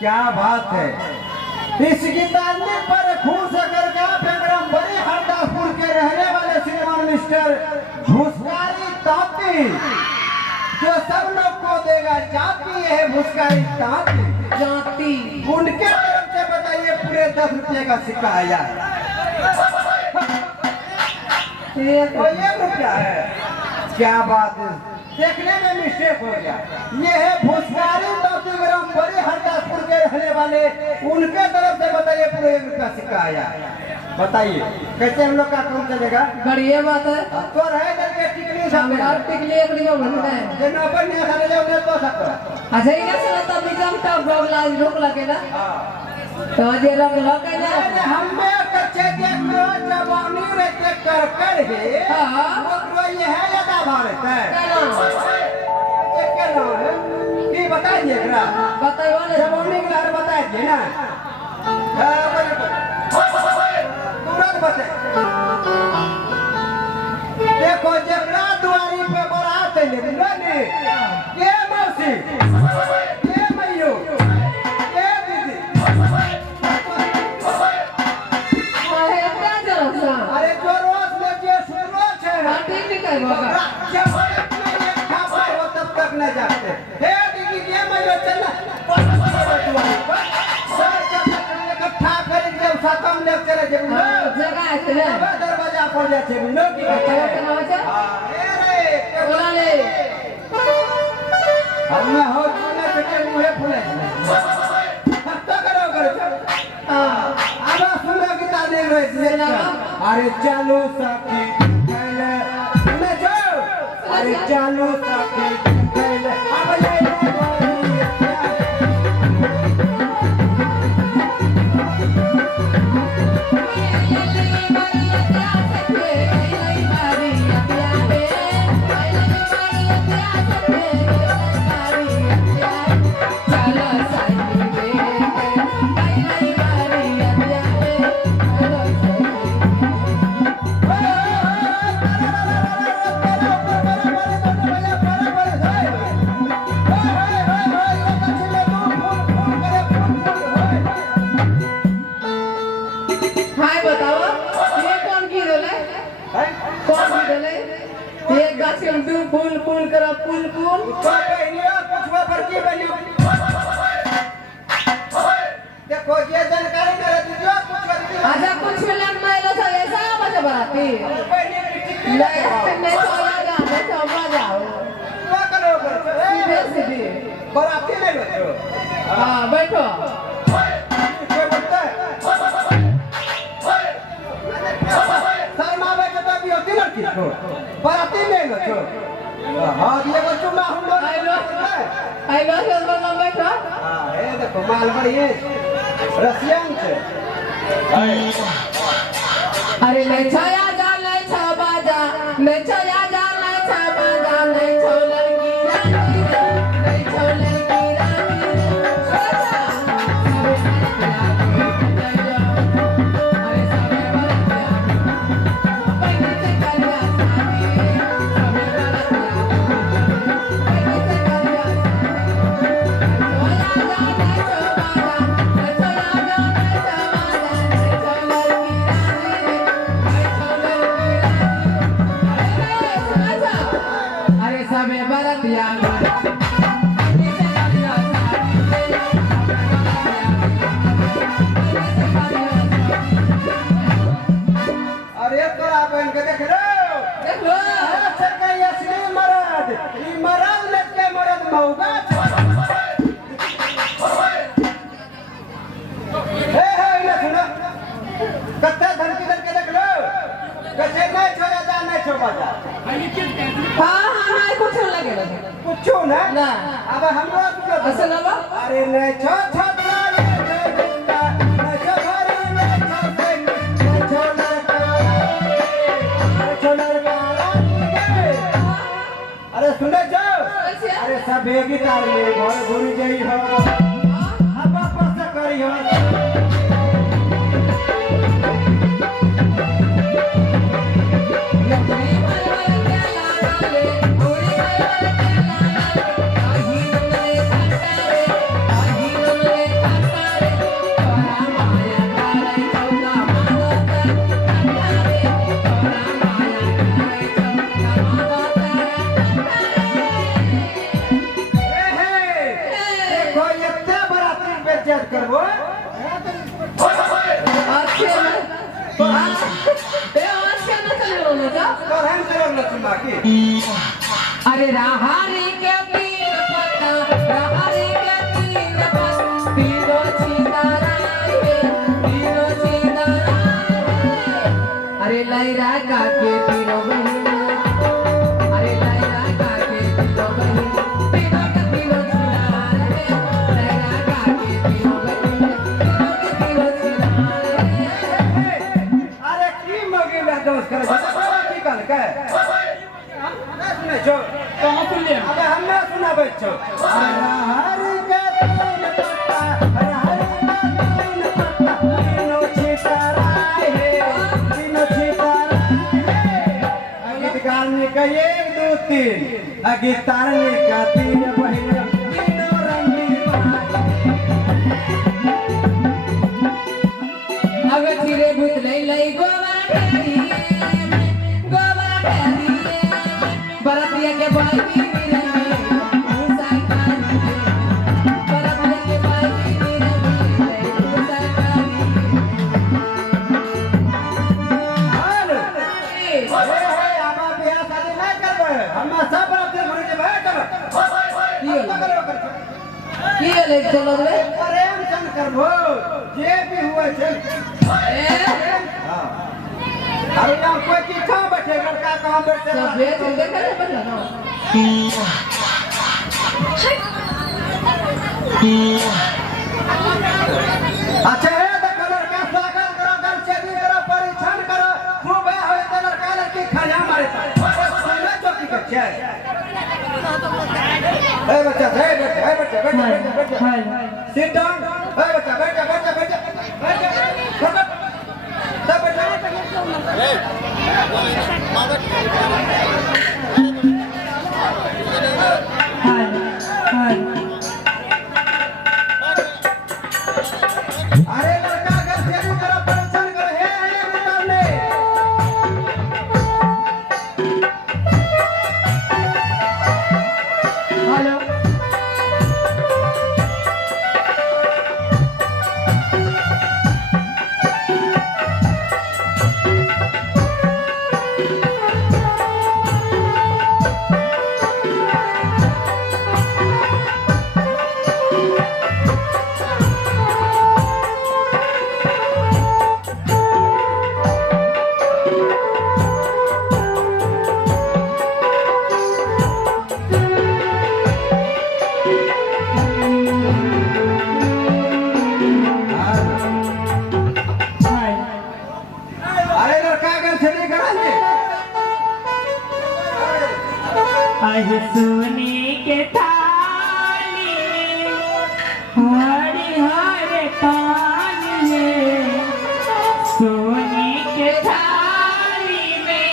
क्या बात है। इस गीतांजलि पर खुश करके बेगम बड़ी हरदासपुर के रहने वाले श्रीमान मिस्टर भूसकारी तांती जो सब लोग को देगा जाती है भूसकारी तांती जाती उनके तरफ से बताइए पूरे 10 रुपये का सिक्का आया तो 1 रुपया है। क्या बात है, देखने में मिस्टेक हो गया। ये है भूसकारी तांती बेगम बड़ी हरदासपुर के रहने वाले उनके तरफ से बताइए पूरे 1 रुपया सिक्का आया। बताइए कैसे हम लोग का काम चलेगा। बढ़िया बात है। तो रहे करके टिकली सब टिकली एक लियो बनता है जे ना पर नहीं खाने जाओ नहीं तो सकता। अच्छा ये सुना तब निजाम तब रोक लगे ना तो जे रंग लगे ना हमें कच्चे देख लो जवानी रहते कर है। हां वो ये है या भारत है क्या नाम है की बताइए एकरा बताइए ना जवानी के बारे बताइए ना तुरंत बताइए। देखो जकरा दुआरी पे बारात ले के मौसी के मैयो के दीदी है क्या जरा अरे जो रोज में जे सुनो छे ठीक ठीक है बाबा जब एक खापा हो तब तक न जाते हे दीदी के मैयो चलना सर जब इकट्ठा कर जब खत्म लेक्चर जब जगह है ना दरवाजा पर जाए छे लोग की क्या नाम है अरे बोला ले हम हो चुने के मुंह फुले तो करो हां अब सुनो गीता दे रहे अरे चालू सखी पहले न जाओ अरे चालू सखी पहले अब ये फूल करा फूल फूल पुछवा पर की बनियो देखो ये जानकारी मेरे दीजिए कुछ आजा कुछ मिलन में लो सब ऐसा बचा बराती मैं चला जाओ क्या करो सीधे सीधे बराती ले लो हां बैठो कोई बोलता है शर्मा बैठो तो भी होती लड़की को बराती ले लो तो हां ये बच्चों में हम लोग आई लो सब बैठो हां ये देखो माल बढ़िए रसियन से अरे ले छाया जा ले छा बाजा ले छाया जा ले छा बाजा ले छो लड़की रानी ले छो लड़की रानी सोचा अरे सबे बरतिया पहले से करिया सानी सबे बरतिया पहले से करिया सोया जा ले छो बाजा ले छो अरे सबे बरतिया अरे तोरा बहन के देख रो अच्छा का असली मर्द ई मर्द लेके मर्द मौगा हे ये सुनो कत्ते धन के देख लो कैसे नहीं छोड़ा जा नहीं छोड़ा जा हां हां कुछ लगे कुछ ना अब हम लोग असल बाबा अरे नहीं छो छो अरे सुने जाओ अरे सब गिटार में घर घुरी जाई हो अब वापस करी हो आही पंचायत करबो अच्छे में ए अच्छे में चले बोलो जा कर हम कर लो तुम बाकी अरे राहरी के तीन पत्ता राहरी के तीन पत्ता तीनों सीताराम तीनों सीताराम अरे लैरा का के तीनों बहिना अरे लैरा का के तीनों बहिना तीनों के तीनों सीताराम लैरा का के तीनों बहिना तीनों के तीनों सीताराम अरे की मगे में दोस्त करे की कल के सुने छो कहाँ सुन लिया अबे हमने सुना बच्चों हर के तीन पत्ता हर के तीन पत्ता तीनों छितराए है तीनों छितराए है गीत गाने का 1 2 3 गीत तारने का 3 बहिना तीनों रंगीन अगर चिरे भूत लई लई गोवा ढेरी बरतिया के भाई की रंगी मुसाई खानी बरतिया के भाई की रंगी मुसाई खानी हेलो अरे आबा बियाह शादी नहीं करबे हम सब अपने घर के भाई कर की ले चलो रे प्रेम सन करबो जे भी हुआ छे ए हां अरे यहाँ कोई किथा बैठे लड़का कहाँ बैठे सब बेच दे करे बना ना अच्छा है तो लड़का स्वागत करो घर से भी करो परीक्षण करो खूब है होए तो लड़का लड़की खाया मारे सोना चौकी के छे ए बच्चा ए बच्चा सिट डाउन ए बच्चा बैठ सब बैठा अरे लड़का घर से भी करो परीक्षण करो हे आने उतारने हेलो अरे लड़का घर से भी कराने आज सोने के थाली हरे हरे पानी सोने के थाली में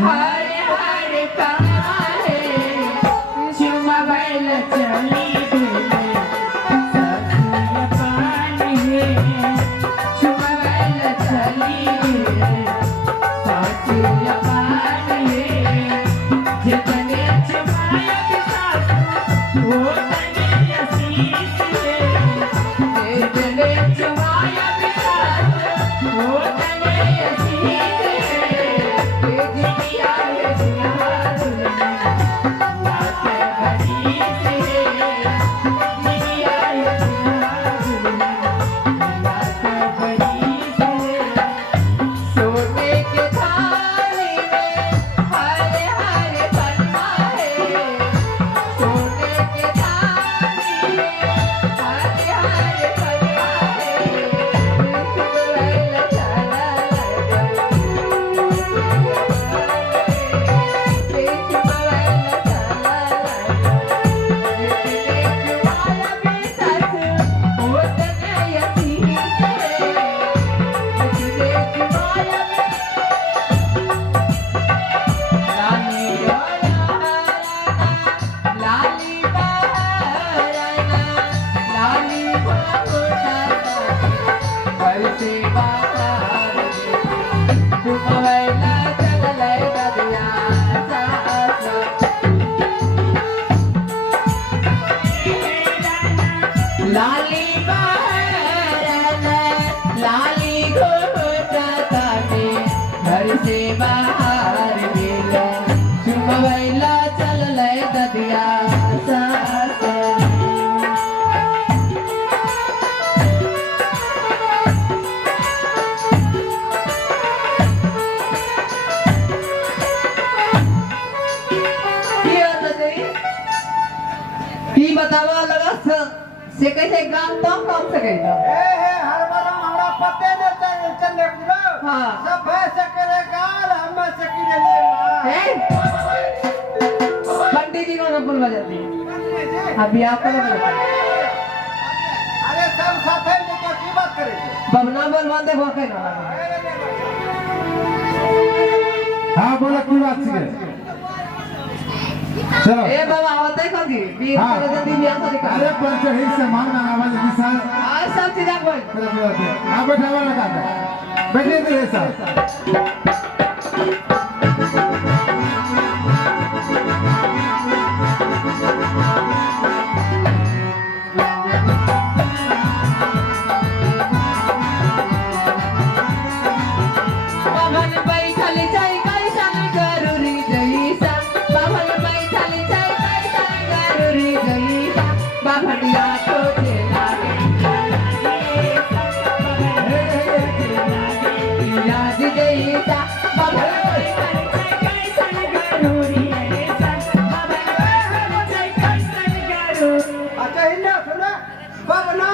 हरे हरे काहे चुमा बैल चली गई ससुर पानी चुमैल चली ससुर पानी जितने चुमाया सास वो तने आशीष तेरे चुमाया बिसास वो तने आशीष जिया है जिया लाते घड़ी से जिया लाते घड़ी से सोने के थाली में हरे हरे पन्ना है सोने के थाली में हरे हरे पन्ना है चुमैल चला लाली कैसे गाँव तो कौन से गई ना हर बार हमरा पते न चलने को हाँ। सब से करेगा हम से किने लेगा हैं पंडित जी को ना बोल बजाती अभी आप करो अरे सब साथे लेके की बात करे बबना बोल बंदे भोके ना हाँ बोला की बात है चलो ए बाबा आवते कौन दी बीर हाँ। करे जल्दी बियाह शादी कर अरे पर चढ़ी से मान ना आवाज दिशा आज सब चीज बोल आप बैठावा लगा दो बैठे थे सर बाबन बैठल छै कैसन गरुरी जैसा बाबन बैठल छै कैसन गरुरी जैसा बाभटिया तो चला याद जैसा बाबन अच्छा हिन्ने सुना बबना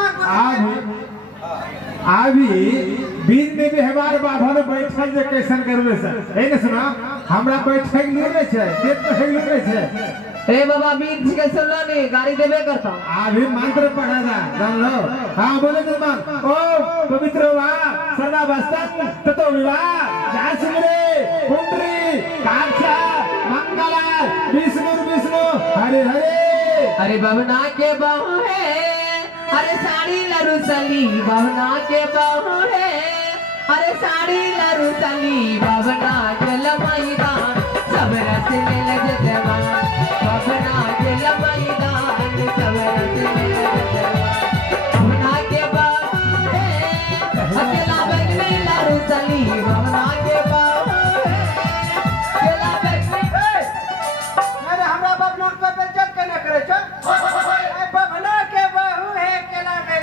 अभी बीच में भी हमारे बाभन बैठल जे कैसन करबे सर है ना सुना हमरा बैठल नहीं छै पेट पे हेल नहीं छै ए बाबा बीर जी के सुन लो नहीं गाड़ी देबे करता हूं अभी मंत्र पढ़ा जा जान लो हाँ बोले जजमान ओ पवित्र वाह सदा बस्तन ततो विवाह जय सिमरे कुंडरी काक्षा मंगला विष्णु विष्णु हरे हरे अरे बबना के बहू है अरे साड़ी लरुसली बबना के बहू है अरे साड़ी लरुसली बबना जल मैदान सब रस मिल जजमान बबना जल मैदान सब रस मिल जजमान बबना के बहू है अकेला बैठ में लरुसली बबना के बहू है अकेला बैठ में अरे हमरा बबना को बेइज्जत केना करे छ ए बबना के बहू है केला के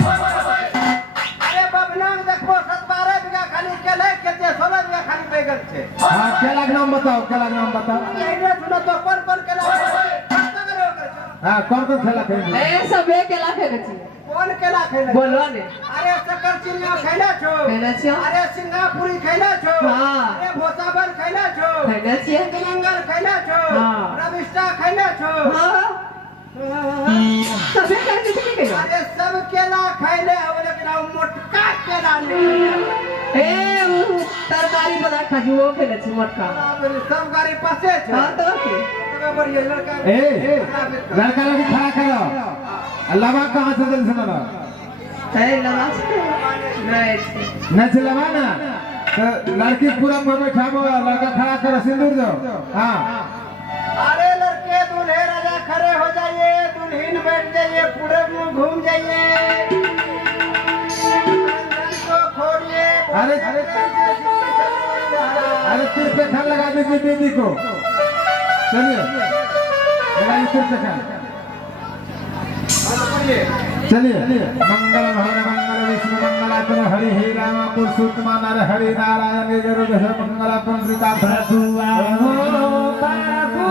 अरे बबना देखबो 12 बीघा खाली केले केते 16 बीघा खाली बैगन छे हाँ केला के नाम बताओ केला के नाम बताओ एने सुनो तो कौन केला हाँ कौन खेला खेल ए सबे केला खेले छी कौन केला खेले बोलो ने अरे शक्कर चिनिया खैला छो खेले छियो अरे सिंगापुरी खैला छो हाँ। अरे भोसाबल खैला छो खेले छियो कलंगल खैला छो हाँ। रविष्टा खैला छो हां सबे खेले छी के अरे सब केला खैले अब लेकिन हम मोटका केला नहीं ए तरकारी बना खाजी वो खेले छी मोटका सब गाड़ी पासे छे हां तो के बढ़िया लड़का ए लड़का लोग खड़ा करो अल्लाह कहाँ से दिल से लगा ए नमाज नहीं न चलवा ना तो लड़की पूरा में बैठाबो लड़का खड़ा करो सिंदूर दो हाँ अरे लड़के दूल्हे राजा खड़े हो जाइए दुल्हन बैठ जाइए पूरे मुंह घूम जाइए को खोलिए अरे सिर पे खल लगा दीजिए बेबी को चलिए लगाइए सिर पे खल चलिए मंगल भवन मंगल विष्णु मंगलाचर हरि हे राम पुरुषोत्तम नर हरि नारायण जरो जस मंगला पंडिता भगवा हो बाबू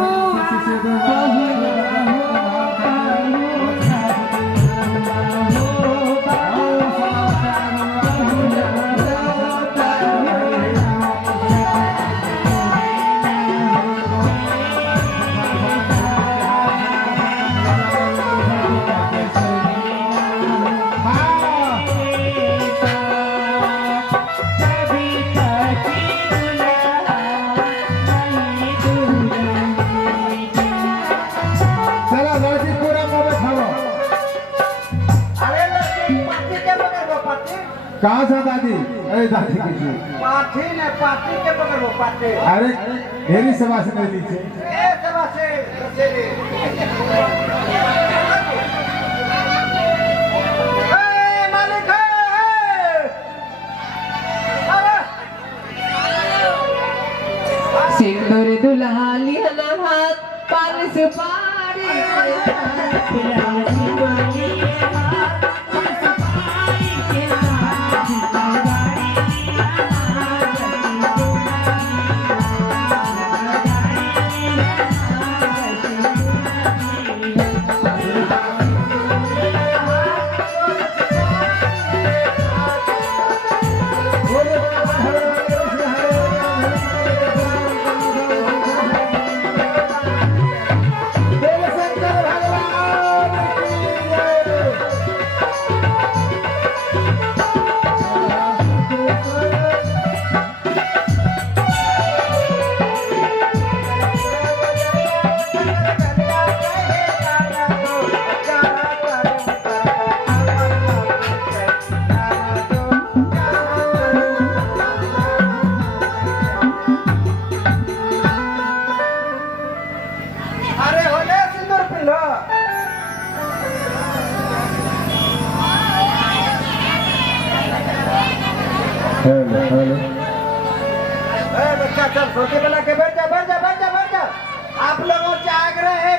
चलो लड़की पूरा में बैठाओ अरे लड़के पार्टी के बगैर वो पार्टी कहाँ से दादी अरे दादी की पार्टी ने पार्टी के बगैर वो पार्टी अरे मेरी सभा से नहीं नीचे ए सभा से चले ए मालिक सिंदूर दुल्हाली हला हाथ पार सुपारी बच्चा सब सोचे बना के बैठ जा, बैठ जा, बैठ जा, बैठ जा। आप लोगों से आग्रह है